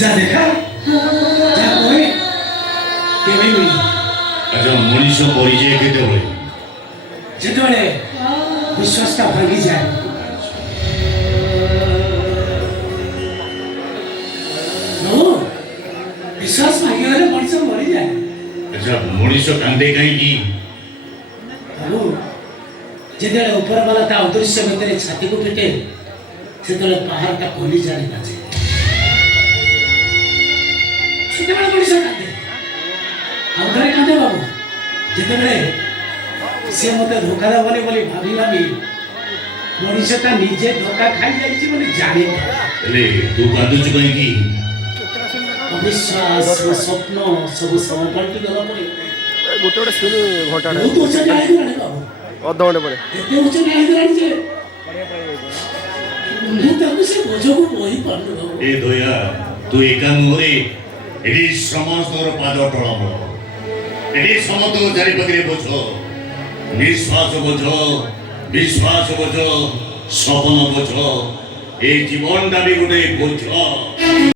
যা দেখা যা কয়ে কেবে মিলি আচ্ছা মনীষ পরিচয় কেତେବେଳେ যেତେବେଳେ ବିଶ୍ୱାସଟା ଭାଙ୍ଗିଯାଏ ବିଶ୍ୱାସ ଭାଙ୍ଗିଗଲେ ମଣିଷ ମରିଯାଏ। ଆଚ୍ଛା ମଣିଷ କାନ୍ଦେ କାହିଁକି? ପ୍ରଭୁ ଯେତେବେଳେ ଉପରବାଲା ତା ଅଦୃଶ୍ୟ ଭିତରେ ଛାତିକୁ ପିଟେ ସେତେବେଳେ ପାହାଡ଼ଟା ଖୋଲି ଜାଣି ବାଜେ ସେତେବେଳେ ମଣିଷ କାନ୍ଦେ। ଆଉ ଥରେ କାନ୍ଦେ ବାବୁ ଯେତେବେଳେ ସେ ମୋତେ ଧୋକା ଦେବନି ବୋଲି ଭାବି ଭାବି ମଣିଷଟା ନିଜେ ଧୋକା ଖାଇଯାଇଛି ବୋଲି ଜାଣେ। ହେଲେ ତୁ କାନ୍ଦୁଛୁ କାହିଁକି? ଅବିଶ୍ୱାସ ସ୍ୱପ୍ନ ସବୁ ସମପାଲ୍ଟି ଗଲା ପରେ ଗୋଟେ ଗୋଟେ ସ୍କ୍ରିନ୍ ଘଣ୍ଟାଟେ ବହୁତ ଉଚ୍ଚ ହେଇଗଲାଣି ବାବୁ ଅଧଘଣ୍ଟେ ପରେ ଏତେ ଉଚ୍ଚ ହେଇଗଲାଣି ଯେ ମୁଁ ତାକୁ ସେ ବୋଝକୁ ବୋହି ପାରୁନି ବାବୁ। ଏ ଦୟା ତୁ ଏକା ନୁହଁରେ ଏଠି ସମସ୍ତଙ୍କର ପାଦ ଟଳମଳ ଏଠି ସମସ୍ତଙ୍କ ଚାରିପାଖରେ ବୋଝ ନିଶ୍ୱାସ ବୋଝ ବିଶ୍ୱାସ ବୋଝ ସପନ ବୋଝ ଏ ଜୀବନଟା ବି ଗୋଟେ ବୋଝ।